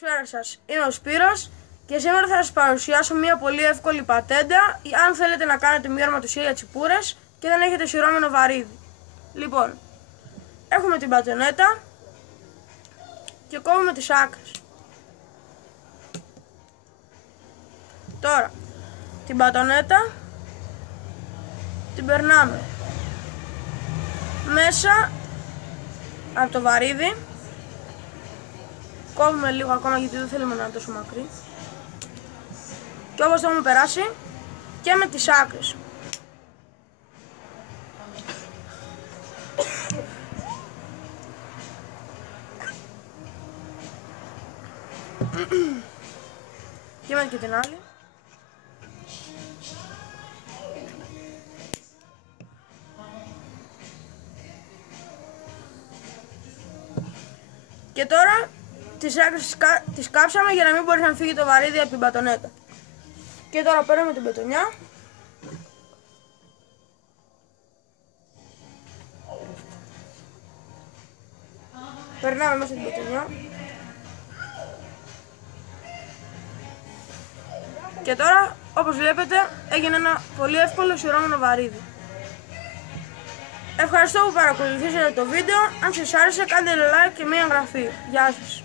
Καλησπέρα σας, είμαι ο Σπύρος και σήμερα θα σας παρουσιάσω μια πολύ εύκολη πατέντα αν θέλετε να κάνετε μια αρματοσία για τσιπούρες και δεν έχετε σειρώμενο βαρύδι. Λοιπόν, έχουμε την μπατονέτα και κόβουμε τις άκρες. Τώρα, την μπατονέτα την περνάμε μέσα από το βαρύδι. Κόβουμε λίγο ακόμα γιατί δεν θέλουμε να είναι τόσο μακρύ. Και όπως το έχουμε περάσει και με τις άκρες. Και με και την άλλη. Και τώρα τις άκρες τις κάψαμε για να μην μπορεί να φύγει το βαρύδι από την μπατονέτα. Και τώρα παίρνουμε την πετονιά. Περνάμε μέσα την πετονιά. Και τώρα, όπως βλέπετε, έγινε ένα πολύ εύκολο σειρώμενο βαρύδι. Ευχαριστώ που παρακολουθήσατε το βίντεο. Αν σας άρεσε, κάντε like και μία εγγραφή. Γεια σας.